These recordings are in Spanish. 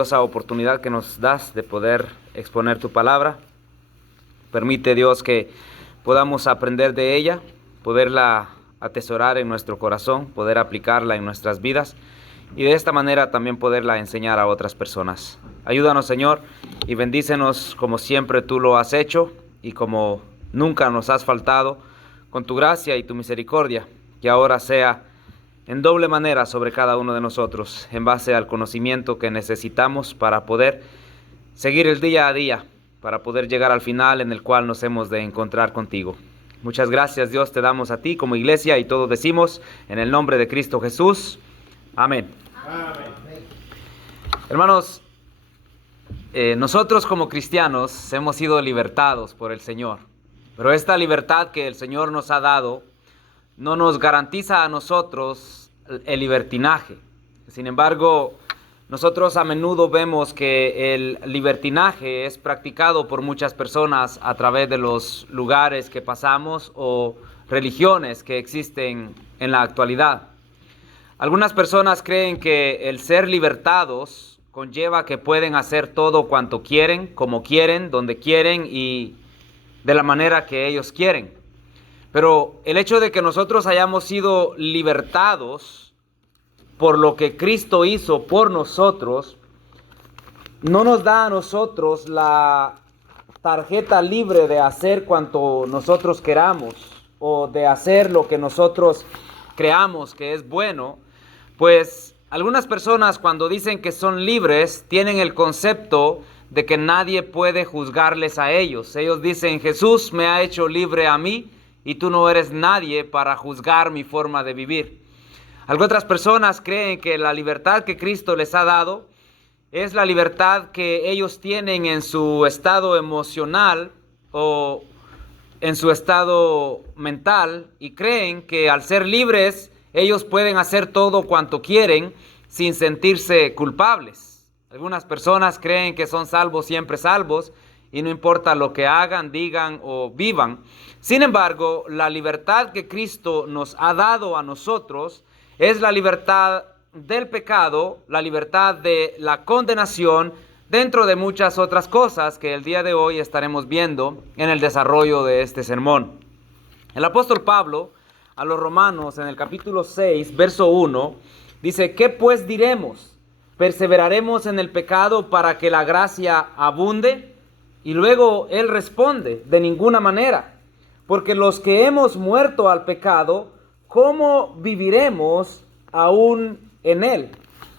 Esa oportunidad que nos das de poder exponer tu palabra. Permite, Dios, que podamos aprender de ella, poderla atesorar en nuestro corazón, poder aplicarla en nuestras vidas y de esta manera también poderla enseñar a otras personas. Ayúdanos, Señor, y bendícenos como siempre tú lo has hecho y como nunca nos has faltado, con tu gracia y tu misericordia, que ahora sea en doble manera sobre cada uno de nosotros, en base al conocimiento que necesitamos para poder seguir el día a día, para poder llegar al final en el cual nos hemos de encontrar contigo. Muchas gracias, Dios, te damos a ti como iglesia y todos decimos en el nombre de Cristo Jesús. Amén. Amén. Hermanos, nosotros como cristianos hemos sido libertados por el Señor, pero esta libertad que el Señor nos ha dado no nos garantiza a nosotros el libertinaje. Sin embargo, nosotros a menudo vemos que el libertinaje es practicado por muchas personas a través de los lugares que pasamos o religiones que existen en la actualidad. Algunas personas creen que el ser libertados conlleva que pueden hacer todo cuanto quieren, como quieren, donde quieren y de la manera que ellos quieren. Pero el hecho de que nosotros hayamos sido libertados por lo que Cristo hizo por nosotros, no nos da a nosotros la tarjeta libre de hacer cuanto nosotros queramos o de hacer lo que nosotros creamos que es bueno, pues algunas personas cuando dicen que son libres tienen el concepto de que nadie puede juzgarles a ellos. Ellos dicen, Jesús me ha hecho libre a mí, y tú no eres nadie para juzgar mi forma de vivir. Algunas otras personas creen que la libertad que Cristo les ha dado es la libertad que ellos tienen en su estado emocional o en su estado mental y creen que al ser libres ellos pueden hacer todo cuanto quieren sin sentirse culpables. Algunas personas creen que son salvos siempre salvos y no importa lo que hagan, digan o vivan. Sin embargo, la libertad que Cristo nos ha dado a nosotros es la libertad del pecado, la libertad de la condenación, dentro de muchas otras cosas que el día de hoy estaremos viendo en el desarrollo de este sermón. El apóstol Pablo a los Romanos en el capítulo 6, verso 1, dice, ¿qué pues diremos? ¿Perseveraremos en el pecado para que la gracia abunde? Y luego él responde, de ninguna manera, porque los que hemos muerto al pecado, ¿cómo viviremos aún en él?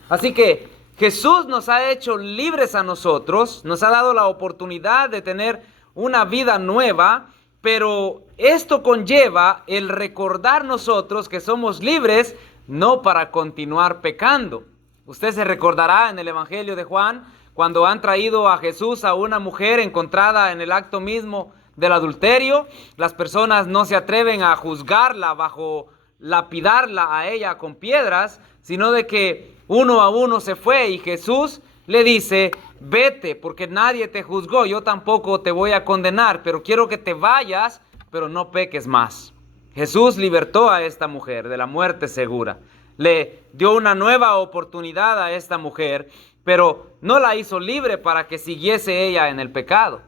Así que Jesús nos ha hecho libres a nosotros, nos ha dado la oportunidad de tener una vida nueva, pero esto conlleva el recordar nosotros que somos libres no para continuar pecando. Usted se recordará en el Evangelio de Juan, cuando han traído a Jesús a una mujer encontrada en el acto mismo del adulterio, las personas no se atreven a juzgarla bajo lapidarla a ella con piedras, sino de que uno a uno se fue y Jesús le dice, vete porque nadie te juzgó, yo tampoco te voy a condenar, pero quiero que te vayas, pero no peques más. Jesús libertó a esta mujer de la muerte segura, le dio una nueva oportunidad a esta mujer, pero no la hizo libre para que siguiese ella en el pecado.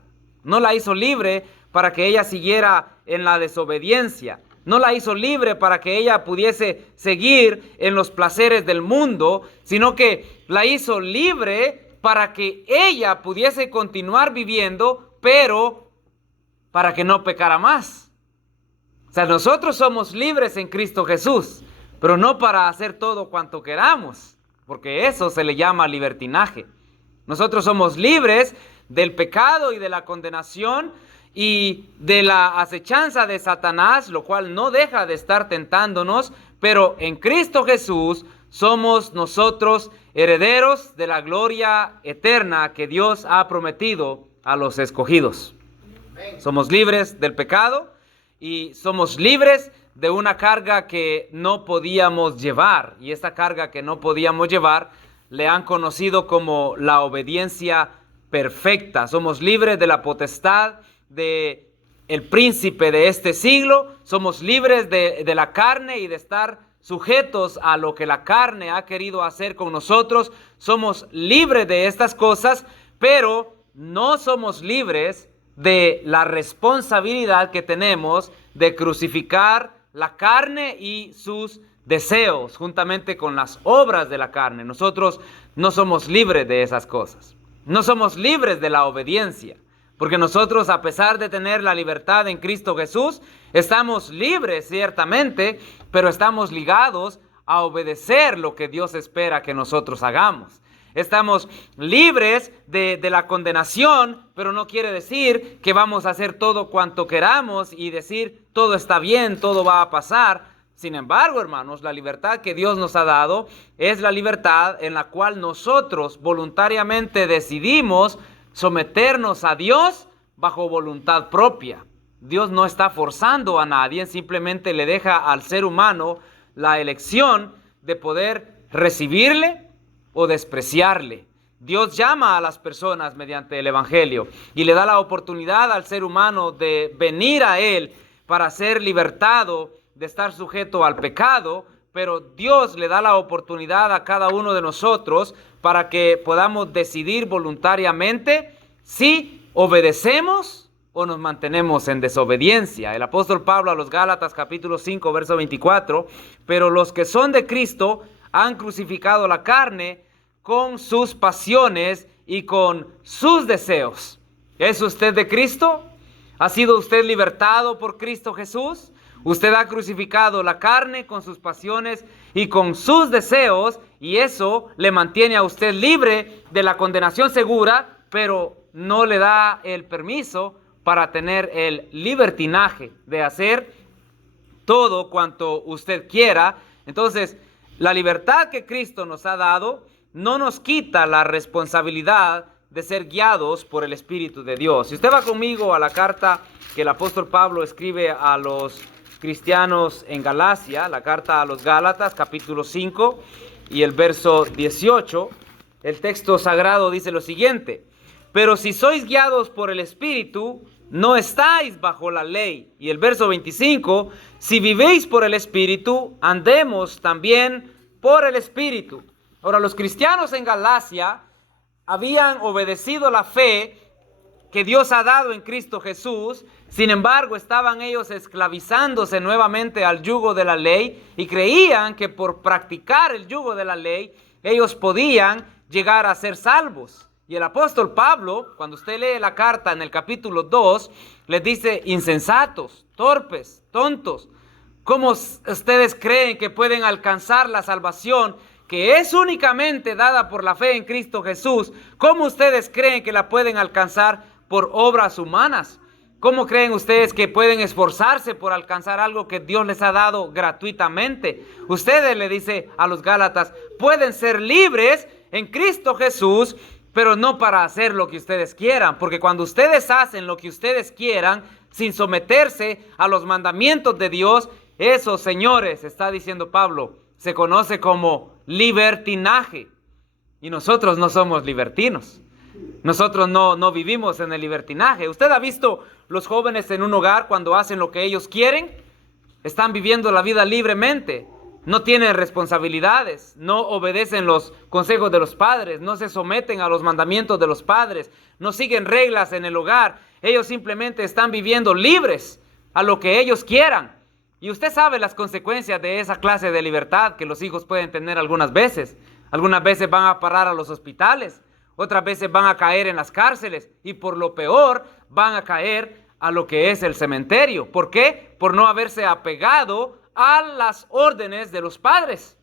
No la hizo libre para que ella siguiera en la desobediencia. No la hizo libre para que ella pudiese seguir en los placeres del mundo, sino que la hizo libre para que ella pudiese continuar viviendo, pero para que no pecara más. O sea, nosotros somos libres en Cristo Jesús, pero no para hacer todo cuanto queramos, porque eso se le llama libertinaje. Nosotros somos libres del pecado y de la condenación y de la acechanza de Satanás, lo cual no deja de estar tentándonos, pero en Cristo Jesús somos nosotros herederos de la gloria eterna que Dios ha prometido a los escogidos. Somos libres del pecado y somos libres de una carga que no podíamos llevar, y esta carga que no podíamos llevar le han conocido como la obediencia perfecta. Somos libres de la potestad de el príncipe de este siglo, somos libres de la carne y de estar sujetos a lo que la carne ha querido hacer con nosotros, somos libres de estas cosas, pero no somos libres de la responsabilidad que tenemos de crucificar la carne y sus deseos, juntamente con las obras de la carne. Nosotros no somos libres de esas cosas. No somos libres de la obediencia, porque nosotros, a pesar de tener la libertad en Cristo Jesús, estamos libres ciertamente, pero estamos ligados a obedecer lo que Dios espera que nosotros hagamos. Estamos libres de la condenación, pero no quiere decir que vamos a hacer todo cuanto queramos y decir todo está bien, todo va a pasar. Sin embargo, hermanos, la libertad que Dios nos ha dado es la libertad en la cual nosotros voluntariamente decidimos someternos a Dios bajo voluntad propia. Dios no está forzando a nadie, simplemente le deja al ser humano la elección de poder recibirle o despreciarle. Dios llama a las personas mediante el Evangelio y le da la oportunidad al ser humano de venir a Él para ser libertado de estar sujeto al pecado, pero Dios le da la oportunidad a cada uno de nosotros para que podamos decidir voluntariamente si obedecemos o nos mantenemos en desobediencia. El apóstol Pablo a los Gálatas capítulo 5 verso 24, pero los que son de Cristo han crucificado la carne con sus pasiones y con sus deseos. ¿Es usted de Cristo? ¿Ha sido usted libertado por Cristo Jesús? Usted ha crucificado la carne con sus pasiones y con sus deseos, y eso le mantiene a usted libre de la condenación segura, pero no le da el permiso para tener el libertinaje de hacer todo cuanto usted quiera. Entonces, la libertad que Cristo nos ha dado no nos quita la responsabilidad de ser guiados por el Espíritu de Dios. Si usted va conmigo a la carta que el apóstol Pablo escribe a los cristianos en Galacia, la carta a los Gálatas, capítulo 5 y el verso 18, el texto sagrado dice lo siguiente: pero si sois guiados por el Espíritu, no estáis bajo la ley. Y el verso 25, si vivéis por el Espíritu, andemos también por el Espíritu. Ahora, los cristianos en Galacia habían obedecido la fe que Dios ha dado en Cristo Jesús. Sin embargo, estaban ellos esclavizándose nuevamente al yugo de la ley y creían que por practicar el yugo de la ley, ellos podían llegar a ser salvos. Y el apóstol Pablo, cuando usted lee la carta en el capítulo 2, les dice: insensatos, torpes, tontos, ¿cómo ustedes creen que pueden alcanzar la salvación que es únicamente dada por la fe en Cristo Jesús? ¿Cómo ustedes creen que la pueden alcanzar por obras humanas? ¿Cómo creen ustedes que pueden esforzarse por alcanzar algo que Dios les ha dado gratuitamente? Ustedes, le dice a los Gálatas, pueden ser libres en Cristo Jesús, pero no para hacer lo que ustedes quieran, porque cuando ustedes hacen lo que ustedes quieran, sin someterse a los mandamientos de Dios, eso, señores, está diciendo Pablo, se conoce como libertinaje. Y nosotros no somos libertinos. Nosotros no vivimos en el libertinaje. ¿Usted ha visto los jóvenes en un hogar cuando hacen lo que ellos quieren? Están viviendo la vida libremente. No tienen responsabilidades, no obedecen los consejos de los padres, no se someten a los mandamientos de los padres, no siguen reglas en el hogar. Ellos simplemente están viviendo libres a lo que ellos quieran. Y usted sabe las consecuencias de esa clase de libertad que los hijos pueden tener algunas veces. Algunas veces van a parar a los hospitales, otras veces van a caer en las cárceles y por lo peor van a caer a lo que es el cementerio. ¿Por qué? Por no haberse apegado a las órdenes de los padres.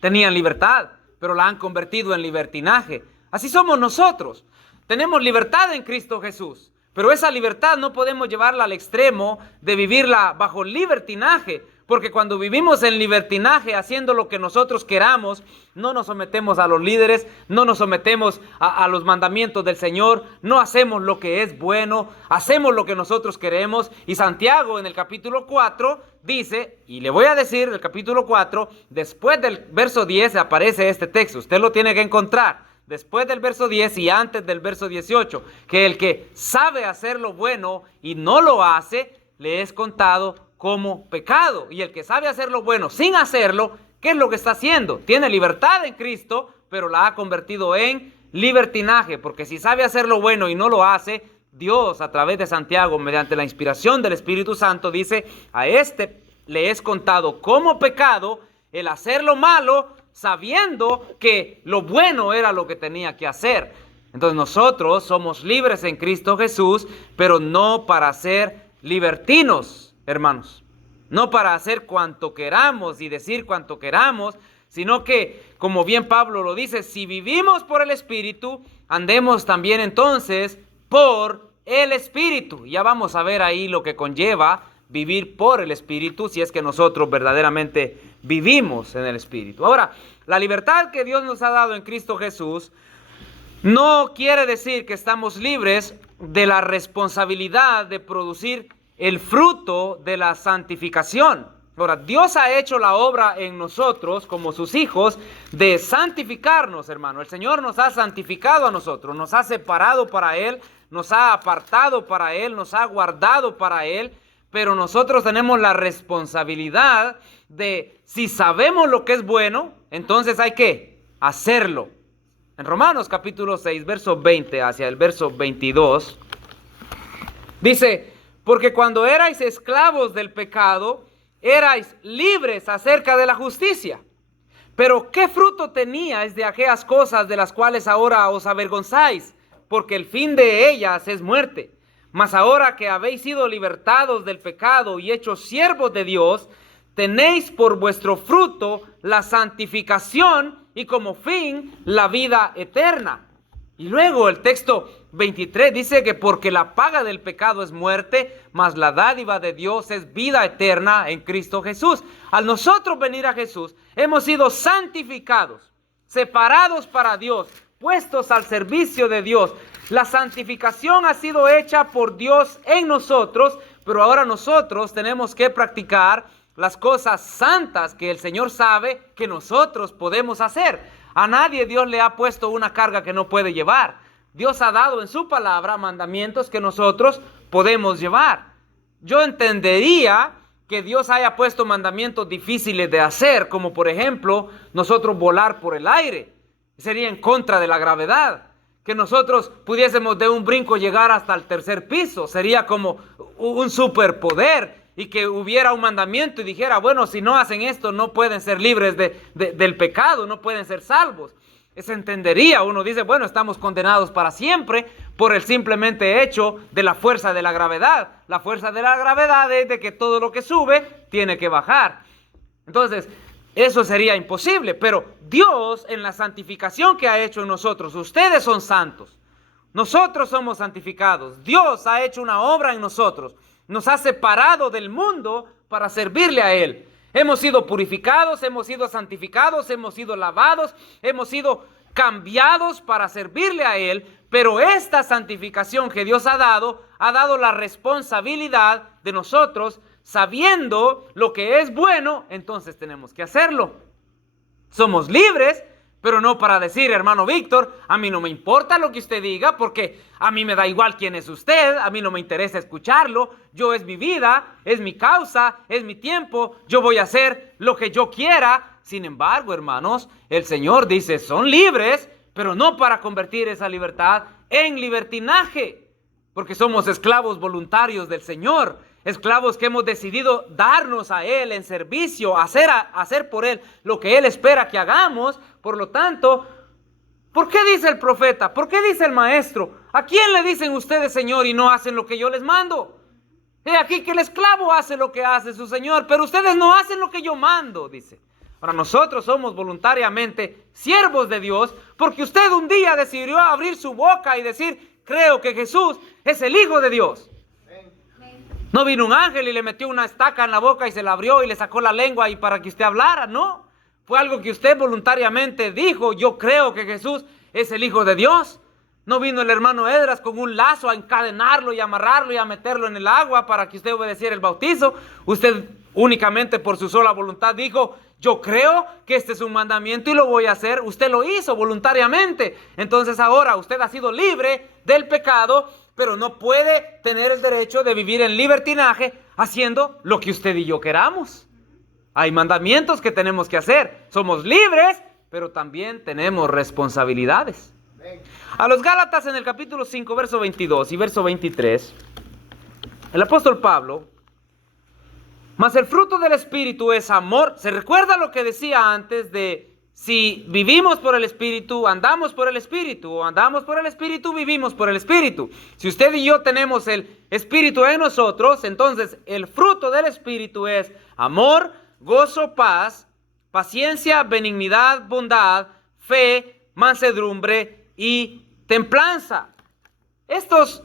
Tenían libertad, pero la han convertido en libertinaje. Así somos nosotros. Tenemos libertad en Cristo Jesús, pero esa libertad no podemos llevarla al extremo de vivirla bajo libertinaje, porque cuando vivimos en libertinaje, haciendo lo que nosotros queramos, no nos sometemos a los líderes, no nos sometemos a los mandamientos del Señor, no hacemos lo que es bueno, hacemos lo que nosotros queremos. Y Santiago en el capítulo 4 dice, y le voy a decir el capítulo 4, después del verso 10 aparece este texto, usted lo tiene que encontrar. Después del verso 10 y antes del verso 18, que el que sabe hacer lo bueno y no lo hace, le es contado como pecado. Y el que sabe hacer lo bueno sin hacerlo, ¿qué es lo que está haciendo? Tiene libertad en Cristo, pero la ha convertido en libertinaje, porque si sabe hacer lo bueno y no lo hace, Dios a través de Santiago, mediante la inspiración del Espíritu Santo, dice: a este le es contado como pecado el hacer lo malo, sabiendo que lo bueno era lo que tenía que hacer. Entonces nosotros somos libres en Cristo Jesús, pero no para ser libertinos, hermanos. No para hacer cuanto queramos y decir cuanto queramos, sino que, como bien Pablo lo dice, si vivimos por el Espíritu, andemos también entonces por el Espíritu. Ya vamos a ver ahí lo que conlleva vivir por el Espíritu, si es que nosotros verdaderamente vivimos en el Espíritu. Ahora, la libertad que Dios nos ha dado en Cristo Jesús no quiere decir que estamos libres de la responsabilidad de producir el fruto de la santificación. Ahora, Dios ha hecho la obra en nosotros como sus hijos de santificarnos, hermano. El Señor nos ha santificado a nosotros, nos ha separado para Él, nos ha apartado para Él, nos ha guardado para Él, pero nosotros tenemos la responsabilidad de, si sabemos lo que es bueno, entonces hay que hacerlo. En Romanos capítulo 6, verso 20 hacia el verso 22, dice: porque cuando erais esclavos del pecado, erais libres acerca de la justicia. Pero ¿qué fruto teníais de aquellas cosas de las cuales ahora os avergonzáis? Porque el fin de ellas es muerte. Mas ahora que habéis sido libertados del pecado y hechos siervos de Dios, tenéis por vuestro fruto la santificación y como fin la vida eterna. Y luego el texto 23 dice que porque la paga del pecado es muerte, mas la dádiva de Dios es vida eterna en Cristo Jesús. Al nosotros venir a Jesús, hemos sido santificados, separados para Dios, puestos al servicio de Dios. La santificación ha sido hecha por Dios en nosotros, pero ahora nosotros tenemos que practicar las cosas santas que el Señor sabe que nosotros podemos hacer. A nadie Dios le ha puesto una carga que no puede llevar. Dios ha dado en su palabra mandamientos que nosotros podemos llevar. Yo entendería que Dios haya puesto mandamientos difíciles de hacer, como por ejemplo, nosotros volar por el aire. Sería en contra de la gravedad. Que nosotros pudiésemos de un brinco llegar hasta el tercer piso. Sería como un superpoder. Y que hubiera un mandamiento y dijera: bueno, si no hacen esto, no pueden ser libres del pecado, no pueden ser salvos. Se entendería, uno dice: bueno, estamos condenados para siempre por el simplemente hecho de la fuerza de la gravedad. La fuerza de la gravedad es de que todo lo que sube tiene que bajar. Entonces, eso sería imposible, pero Dios, en la santificación que ha hecho en nosotros, ustedes son santos, nosotros somos santificados. Dios ha hecho una obra en nosotros. Nos ha separado del mundo para servirle a Él. Hemos sido purificados, hemos sido santificados, hemos sido lavados, hemos sido cambiados para servirle a Él. Pero esta santificación que Dios ha dado la responsabilidad de nosotros, sabiendo lo que es bueno, entonces tenemos que hacerlo. Somos libres, pero no para decir: hermano Víctor, a mí no me importa lo que usted diga, porque a mí me da igual quién es usted, a mí no me interesa escucharlo, yo es mi vida, es mi causa, es mi tiempo, yo voy a hacer lo que yo quiera. Sin embargo, hermanos, el Señor dice: son libres, pero no para convertir esa libertad en libertinaje, porque somos esclavos voluntarios del Señor. Esclavos que hemos decidido darnos a Él en servicio, hacer por Él lo que Él espera que hagamos. Por lo tanto, ¿por qué dice el profeta? ¿Por qué dice el maestro? ¿A quién le dicen ustedes Señor y no hacen lo que yo les mando? He aquí que el esclavo hace lo que hace su Señor, pero ustedes no hacen lo que yo mando, dice. Ahora, nosotros somos voluntariamente siervos de Dios porque usted un día decidió abrir su boca y decir: creo que Jesús es el Hijo de Dios. No vino un ángel y le metió una estaca en la boca y se la abrió y le sacó la lengua y para que usted hablara, no. Fue algo que usted voluntariamente dijo: yo creo que Jesús es el Hijo de Dios. No vino el hermano Edras con un lazo a encadenarlo y amarrarlo y a meterlo en el agua para que usted obedeciera el bautizo. Usted únicamente por su sola voluntad dijo: yo creo que este es un mandamiento y lo voy a hacer. Usted lo hizo voluntariamente. Entonces ahora usted ha sido libre del pecado, pero no puede tener el derecho de vivir en libertinaje haciendo lo que usted y yo queramos. Hay mandamientos que tenemos que hacer. Somos libres, pero también tenemos responsabilidades. A los Gálatas, en el capítulo 5, verso 22 y verso 23, el apóstol Pablo: mas el fruto del Espíritu es amor. ¿Se recuerda lo que decía antes de si vivimos por el Espíritu, andamos por el Espíritu, o andamos por el Espíritu, vivimos por el Espíritu? Si usted y yo tenemos el Espíritu en nosotros, entonces el fruto del Espíritu es amor, gozo, paz, paciencia, benignidad, bondad, fe, mansedumbre y templanza. Estas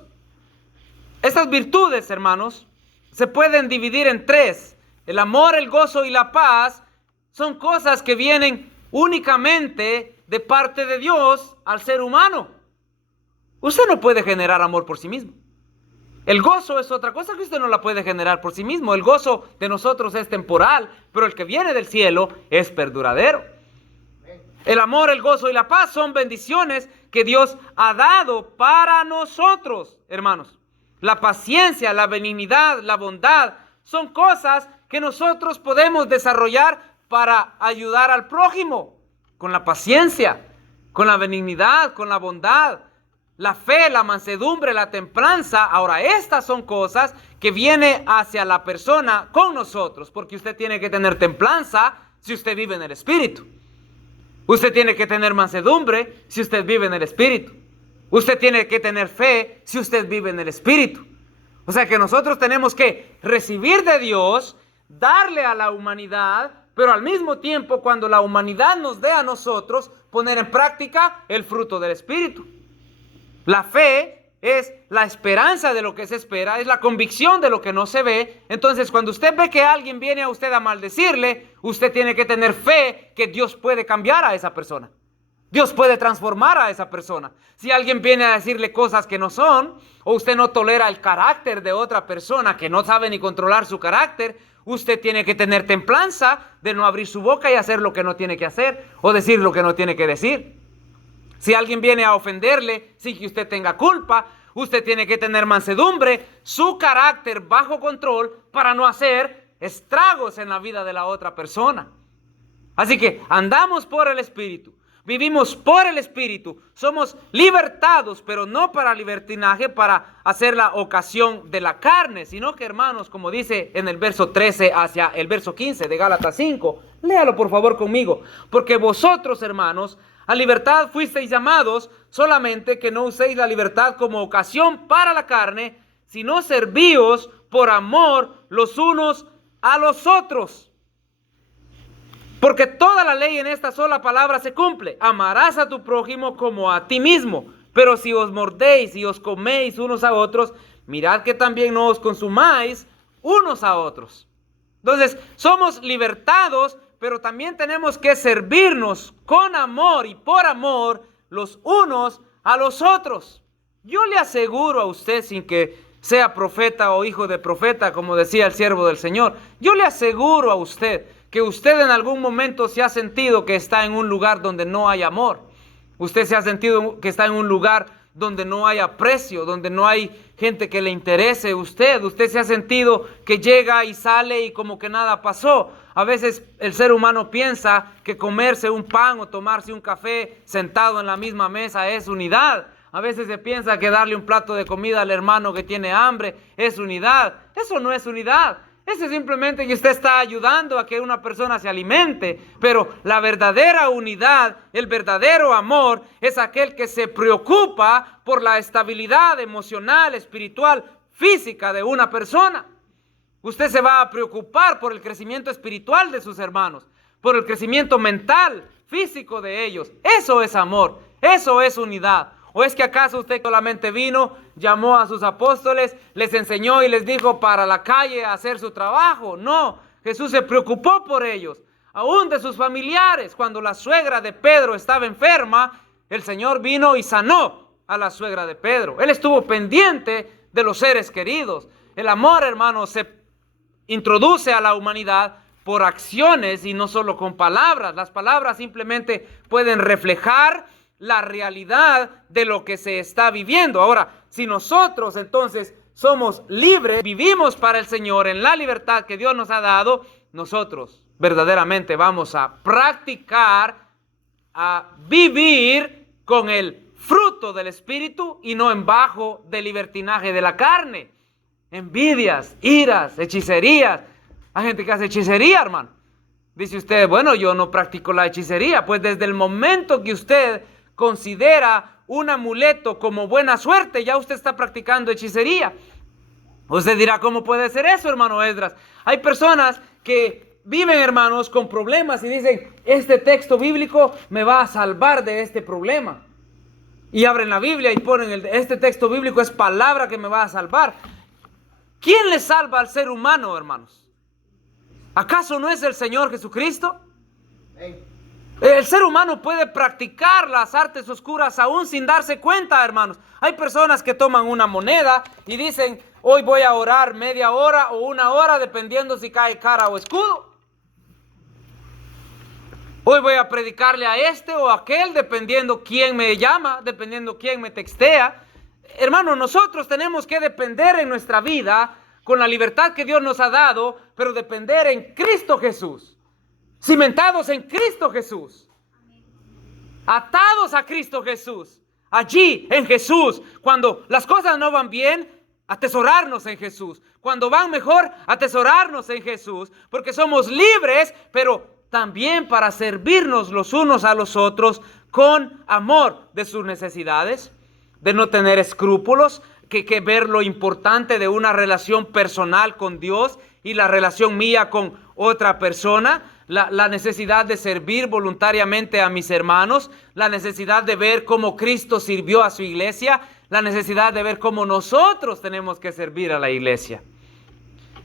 virtudes, hermanos, se pueden dividir en tres. El amor, el gozo y la paz son cosas que vienen únicamente de parte de Dios al ser humano. Usted no puede generar amor por sí mismo. El gozo es otra cosa que usted no la puede generar por sí mismo. El gozo de nosotros es temporal, pero el que viene del cielo es perduradero. El amor, el gozo y la paz son bendiciones que Dios ha dado para nosotros, hermanos. La paciencia, la benignidad, la bondad son cosas que nosotros podemos desarrollar para ayudar al prójimo. Con la paciencia, con la benignidad, con la bondad, la fe, la mansedumbre, la templanza. Ahora, estas son cosas que vienen hacia la persona con nosotros, porque usted tiene que tener templanza si usted vive en el Espíritu. Usted tiene que tener mansedumbre si usted vive en el Espíritu. Usted tiene que tener fe si usted vive en el Espíritu. O sea que nosotros tenemos que recibir de Dios, darle a la humanidad, pero al mismo tiempo, cuando la humanidad nos dé a nosotros, poner en práctica el fruto del Espíritu. La fe es la esperanza de lo que se espera, es la convicción de lo que no se ve. Entonces, cuando usted ve que alguien viene a usted a maldecirle, usted tiene que tener fe que Dios puede cambiar a esa persona. Dios puede transformar a esa persona. Si alguien viene a decirle cosas que no son, o usted no tolera el carácter de otra persona que no sabe ni controlar su carácter, usted tiene que tener templanza de no abrir su boca y hacer lo que no tiene que hacer, o decir lo que no tiene que decir. Si alguien viene a ofenderle sin que usted tenga culpa, usted tiene que tener mansedumbre, su carácter bajo control, para no hacer estragos en la vida de la otra persona. Así que andamos por el Espíritu, vivimos por el Espíritu, somos libertados, pero no para libertinaje, para hacer la ocasión de la carne, sino que, hermanos, como dice en el verso 13 hacia el verso 15 de Gálatas 5, léalo por favor conmigo: porque vosotros, hermanos, a libertad fuisteis llamados, solamente que no uséis la libertad como ocasión para la carne, sino servíos por amor los unos a los otros. Porque toda la ley en esta sola palabra se cumple: amarás a tu prójimo como a ti mismo. Pero si os mordéis y os coméis unos a otros, mirad que también no os consumáis unos a otros. Entonces, somos libertados, pero también tenemos que servirnos con amor y por amor los unos a los otros. Yo le aseguro a usted, sin que sea profeta o hijo de profeta, como decía el siervo del Señor, yo le aseguro a usted que usted en algún momento se ha sentido que está en un lugar donde no hay amor. Usted se ha sentido que está en un lugar donde no hay aprecio, donde no hay gente que le interese usted. Usted se ha sentido que llega y sale y como que nada pasó. A veces el ser humano piensa que comerse un pan o tomarse un café sentado en la misma mesa es unidad. A veces se piensa que darle un plato de comida al hermano que tiene hambre es unidad. Eso no es unidad. Eso es simplemente que usted está ayudando a que una persona se alimente. Pero la verdadera unidad, el verdadero amor, es aquel que se preocupa por la estabilidad emocional, espiritual, física de una persona. Usted se va a preocupar por el crecimiento espiritual de sus hermanos, por el crecimiento mental, físico de ellos. Eso es amor, eso es unidad. ¿O es que acaso usted solamente vino, llamó a sus apóstoles, les enseñó y les dijo para la calle a hacer su trabajo? No, Jesús se preocupó por ellos, aún de sus familiares. Cuando la suegra de Pedro estaba enferma, el Señor vino y sanó a la suegra de Pedro. Él estuvo pendiente de los seres queridos. El amor, hermanos, se introduce a la humanidad por acciones y no solo con palabras. Las palabras simplemente pueden reflejar la realidad de lo que se está viviendo. Ahora, si nosotros entonces somos libres, vivimos para el Señor en la libertad que Dios nos ha dado, nosotros verdaderamente vamos a practicar, a vivir con el fruto del Espíritu y no en bajo del libertinaje de la carne. Envidias, iras, hechicerías. Hay gente que hace hechicería, hermano. Dice usted, bueno, yo no practico la hechicería. Pues desde el momento que usted considera un amuleto como buena suerte, ya usted está practicando hechicería. Usted dirá, ¿cómo puede ser eso, hermano Esdras? Hay personas que viven, hermanos, con problemas y dicen, este texto bíblico me va a salvar de este problema. Y abren la Biblia y ponen, este texto bíblico es palabra que me va a salvar. ¿Quién le salva al ser humano, hermanos? ¿Acaso no es el Señor Jesucristo? El ser humano puede practicar las artes oscuras aún sin darse cuenta, hermanos. Hay personas que toman una moneda y dicen, hoy voy a orar media hora o una hora, dependiendo si cae cara o escudo. Hoy voy a predicarle a este o a aquel, dependiendo quién me llama, dependiendo quién me textea. Hermano, nosotros tenemos que depender en nuestra vida con la libertad que Dios nos ha dado, pero depender en Cristo Jesús, cimentados en Cristo Jesús, atados a Cristo Jesús, allí en Jesús. Cuando las cosas no van bien, atesorarnos en Jesús. Cuando van mejor, atesorarnos en Jesús, porque somos libres, pero también para servirnos los unos a los otros con amor de sus necesidades, de no tener escrúpulos, que ver lo importante de una relación personal con Dios y la relación mía con otra persona, la necesidad de servir voluntariamente a mis hermanos, la necesidad de ver cómo Cristo sirvió a su iglesia, la necesidad de ver cómo nosotros tenemos que servir a la iglesia.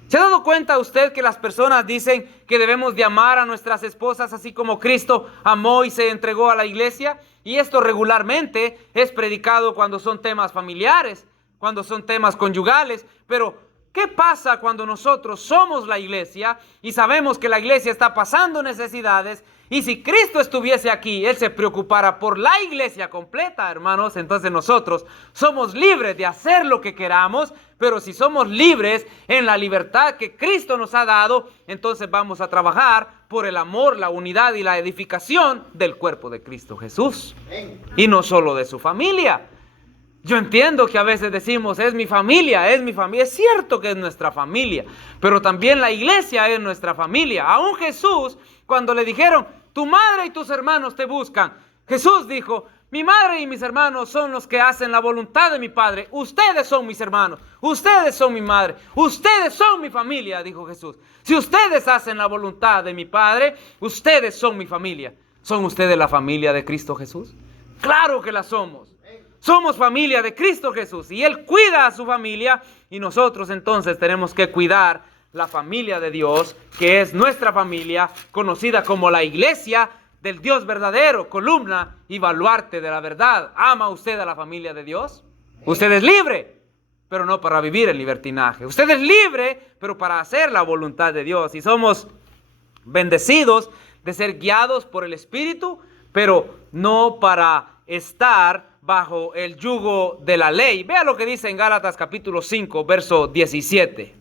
¿Se ha dado cuenta usted que las personas dicen que debemos de amar a nuestras esposas así como Cristo amó y se entregó a la iglesia? Y esto regularmente es predicado cuando son temas familiares, cuando son temas conyugales, pero ¿qué pasa cuando nosotros somos la iglesia y sabemos que la iglesia está pasando necesidades? Y si Cristo estuviese aquí, Él se preocupara por la iglesia completa, hermanos, entonces nosotros somos libres de hacer lo que queramos, pero si somos libres en la libertad que Cristo nos ha dado, entonces vamos a trabajar por el amor, la unidad y la edificación del cuerpo de Cristo Jesús. Y no solo de su familia. Yo entiendo que a veces decimos, es mi familia, es mi familia. Es cierto que es nuestra familia, pero también la iglesia es nuestra familia. Aún Jesús, cuando le dijeron, tu madre y tus hermanos te buscan, Jesús dijo, mi madre y mis hermanos son los que hacen la voluntad de mi Padre. Ustedes son mis hermanos, ustedes son mi madre, ustedes son mi familia, dijo Jesús. Si ustedes hacen la voluntad de mi Padre, ustedes son mi familia. ¿Son ustedes la familia de Cristo Jesús? Claro que la somos. Somos familia de Cristo Jesús y Él cuida a su familia y nosotros entonces tenemos que cuidar la familia de Dios, que es nuestra familia, conocida como la iglesia del Dios verdadero, columna y baluarte de la verdad. ¿Ama usted a la familia de Dios? Usted es libre, pero no para vivir en libertinaje. Usted es libre, pero para hacer la voluntad de Dios. Y somos bendecidos de ser guiados por el Espíritu, pero no para estar bajo el yugo de la ley. Vea lo que dice en Gálatas capítulo 5, verso 17.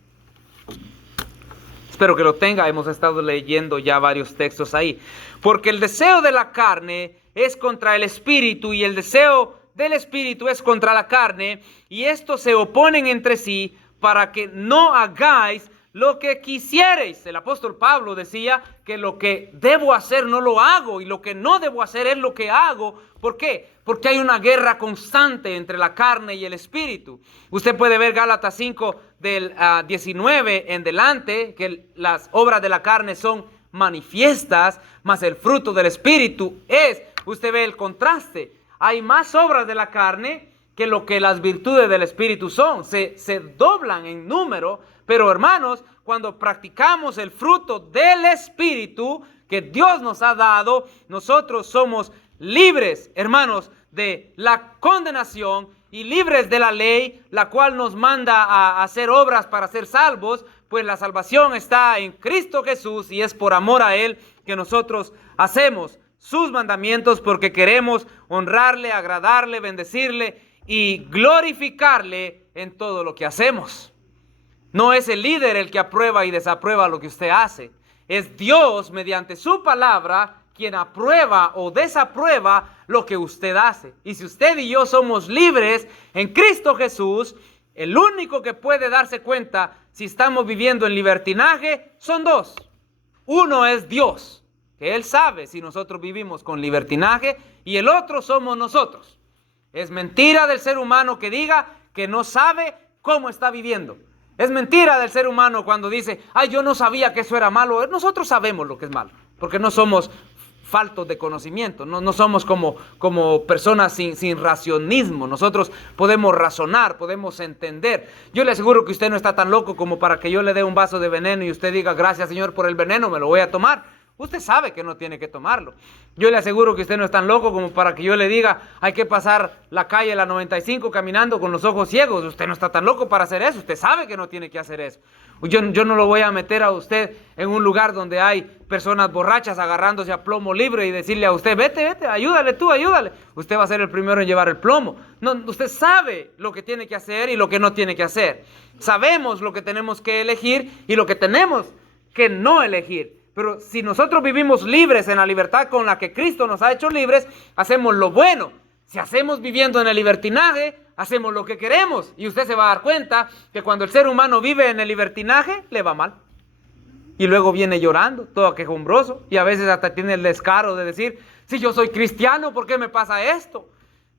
Espero que lo tenga, hemos estado leyendo ya varios textos ahí. Porque el deseo de la carne es contra el espíritu y el deseo del espíritu es contra la carne, y estos se oponen entre sí para que no hagáis lo que quisierais. El apóstol Pablo decía que lo que debo hacer no lo hago y lo que no debo hacer es lo que hago. ¿Por qué? Porque hay una guerra constante entre la carne y el espíritu. Usted puede ver Gálatas 5 del 19 en delante, que las obras de la carne son manifiestas, mas el fruto del espíritu es, usted ve el contraste, hay más obras de la carne que lo que las virtudes del espíritu son, se doblan en número. Pero hermanos, cuando practicamos el fruto del espíritu que Dios nos ha dado, nosotros somos libres, hermanos, de la condenación y libres de la ley, la cual nos manda a hacer obras para ser salvos, pues la salvación está en Cristo Jesús y es por amor a Él que nosotros hacemos sus mandamientos, porque queremos honrarle, agradarle, bendecirle y glorificarle en todo lo que hacemos. No es el líder el que aprueba y desaprueba lo que usted hace. Es Dios, mediante su palabra, quien aprueba o desaprueba lo que usted hace. Y si usted y yo somos libres en Cristo Jesús, el único que puede darse cuenta si estamos viviendo en libertinaje son dos. Uno es Dios, que Él sabe si nosotros vivimos con libertinaje, y el otro somos nosotros. Es mentira del ser humano que diga que no sabe cómo está viviendo. Es mentira del ser humano cuando dice, ay, yo no sabía que eso era malo. Nosotros sabemos lo que es malo, porque no somos faltos de conocimiento, no somos como personas sin racionismo. Nosotros podemos razonar, podemos entender. Yo le aseguro que usted no está tan loco como para que yo le dé un vaso de veneno y usted diga, gracias Señor por el veneno, me lo voy a tomar. Usted sabe que no tiene que tomarlo. Yo le aseguro que usted no es tan loco como para que yo le diga, hay que pasar la calle la 95 caminando con los ojos ciegos. Usted no está tan loco para hacer eso. Usted sabe que no tiene que hacer eso. Yo no lo voy a meter a usted en un lugar donde hay personas borrachas agarrándose a plomo libre y decirle a usted, vete, ayúdale tú, ayúdale. Usted va a ser el primero en llevar el plomo. No, usted sabe lo que tiene que hacer y lo que no tiene que hacer. Sabemos lo que tenemos que elegir y lo que tenemos que no elegir. Pero si nosotros vivimos libres en la libertad con la que Cristo nos ha hecho libres, hacemos lo bueno. Si hacemos viviendo en el libertinaje, hacemos lo que queremos. Y usted se va a dar cuenta que cuando el ser humano vive en el libertinaje, le va mal. Y luego viene llorando, todo quejumbroso. Y a veces hasta tiene el descaro de decir, si yo soy cristiano, ¿por qué me pasa esto?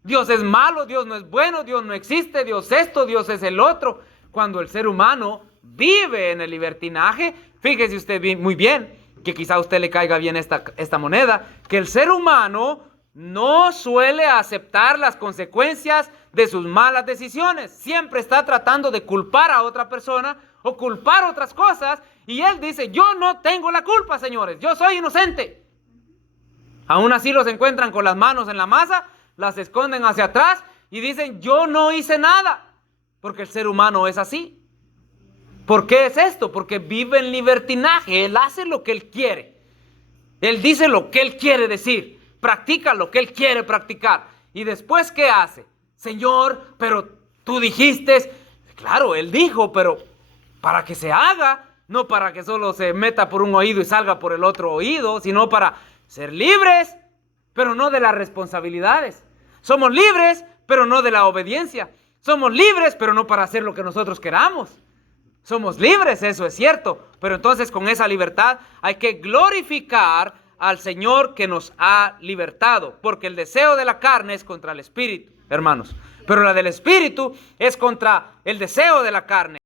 Dios es malo, Dios no es bueno, Dios no existe, Dios esto, Dios es el otro. Cuando el ser humano vive en el libertinaje, fíjese usted muy bien, que quizá a usted le caiga bien esta moneda, que el ser humano no suele aceptar las consecuencias de sus malas decisiones. Siempre está tratando de culpar a otra persona o culpar otras cosas, y él dice, yo no tengo la culpa, señores, yo soy inocente. Aún así los encuentran con las manos en la masa, las esconden hacia atrás y dicen, yo no hice nada, porque el ser humano es así. ¿Por qué es esto? Porque vive en libertinaje. Él hace lo que él quiere. Él dice lo que él quiere decir. Practica lo que él quiere practicar. ¿Y después qué hace? Señor, pero tú dijiste. Claro, él dijo, pero para que se haga, no para que solo se meta por un oído y salga por el otro oído, sino para ser libres, pero no de las responsabilidades. Somos libres, pero no de la obediencia. Somos libres, pero no para hacer lo que nosotros queramos. Somos libres, eso es cierto, pero entonces con esa libertad hay que glorificar al Señor que nos ha libertado, porque el deseo de la carne es contra el espíritu, hermanos, pero la del espíritu es contra el deseo de la carne.